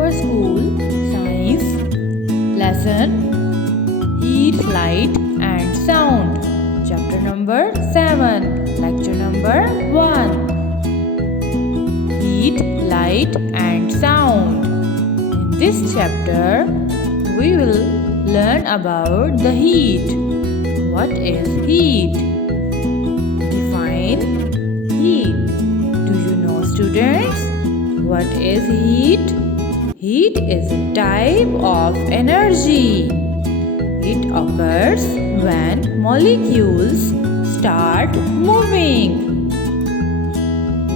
our school science lesson Heat, Light and Sound, chapter number 7, lecture number 1. Heat, Light and Sound. In this chapter, we will learn about the heat. What is heat? Define heat. Do you know, students, what is heat? Heat is a type of energy. It occurs when molecules start moving.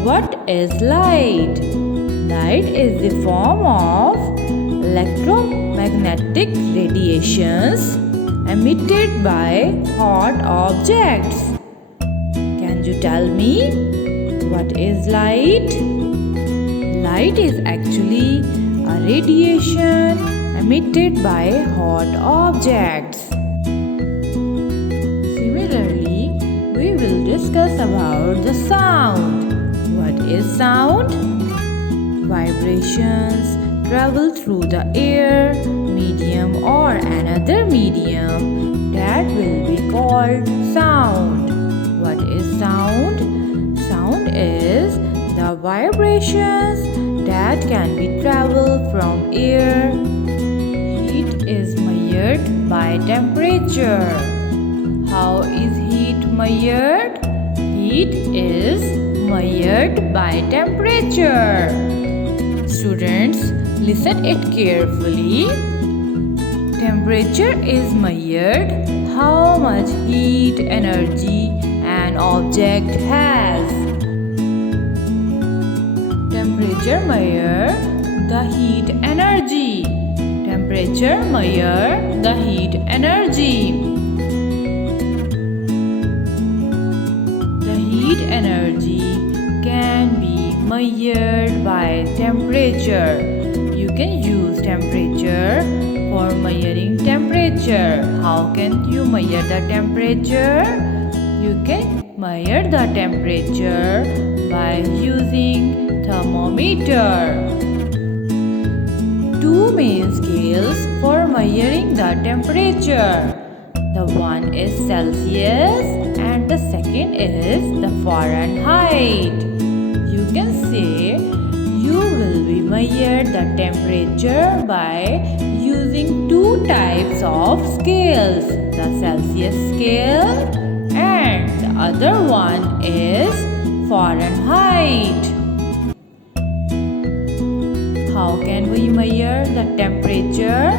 What is light? Light is the form of electromagnetic radiations emitted by hot objects. Can you tell me what is light? Light is actually a radiation emitted by hot objects. Similarly, we will discuss about the sound. What is sound? Vibrations travel through the air, medium or another medium that will be called sound. What is sound? Sound is the vibrations that can be traveled from air. Heat is measured by temperature. How is heat measured? Heat is measured by temperature. Students, listen it carefully. Temperature is measured how much heat energy an object has. Temperature measure the heat energy. Temperature measure the heat energy. The heat energy can be measured by temperature. You can use temperature for measuring temperature. How can you measure the temperature? You can measure the temperature by using thermometer. Two main scales for measuring the temperature. The one is Celsius and the second is the Fahrenheit. You can say you will be measured the temperature by using two types of scales, the Celsius scale and the other one is Fahrenheit. How can we measure the temperature?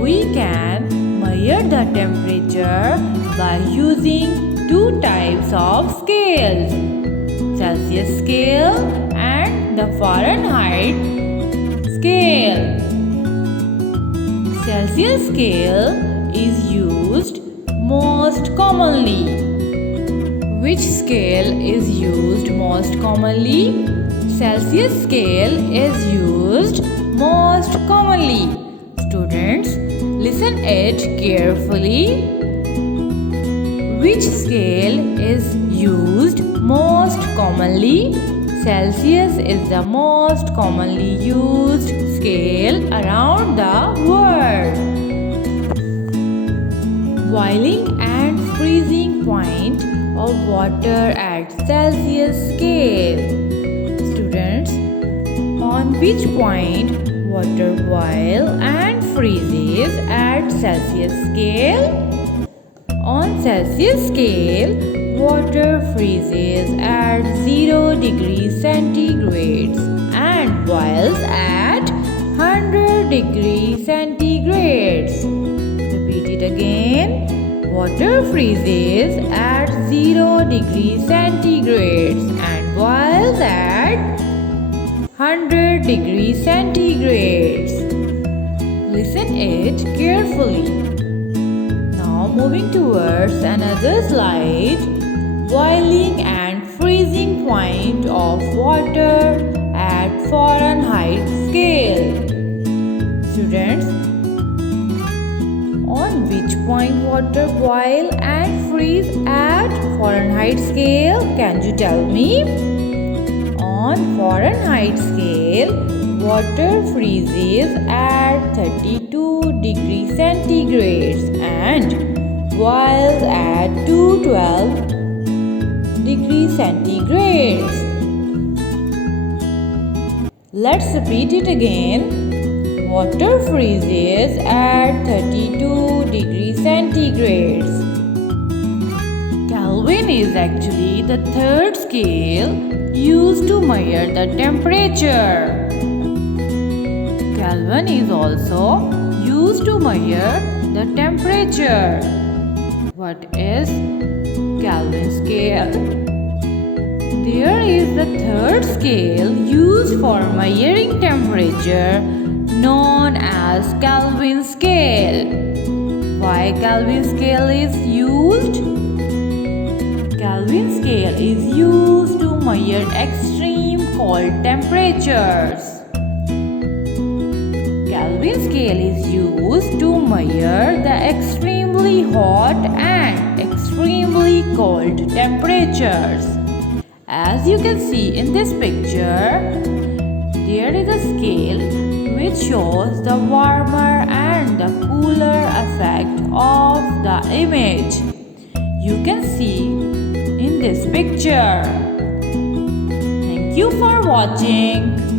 We can measure the temperature by using two types of scales, Celsius scale and the Fahrenheit scale. Celsius scale is used most commonly. Which scale is used most commonly? Celsius scale is used most commonly. Students, listen it carefully. Which scale is used most commonly? Celsius is the most commonly used scale around the world. Boiling and freezing point of water at Celsius scale. Students, on which point water boils and freezes at Celsius scale? On Celsius scale, water freezes at 0 degrees centigrade and boils at 100 degrees centigrade. Repeat it again. Water freezes at 0 degrees centigrade and boils at 100 degrees centigrade. Listen it carefully. Now moving towards another slide. Boiling and freezing point of water at Fahrenheit scale. Students, on which point water boil and freeze at Fahrenheit scale? Can you tell me? On Fahrenheit scale, water freezes at 32 degrees centigrade and boils at 212 degrees centigrade. Let's repeat it again. Water freezes at 32 degrees centigrade. Kelvin is actually the third scale used to measure the temperature. Kelvin is also used to measure the temperature. What is Kelvin scale? There is the third scale used for measuring temperature known as Kelvin scale. Why Kelvin scale is used? Kelvin scale is used to measure extreme cold temperatures. Kelvin scale is used to measure the extremely hot and extremely cold temperatures. As you can see in this picture, there is a scale which shows the warmer and the cooler effect of the image. You can see in this picture. Thank you for watching.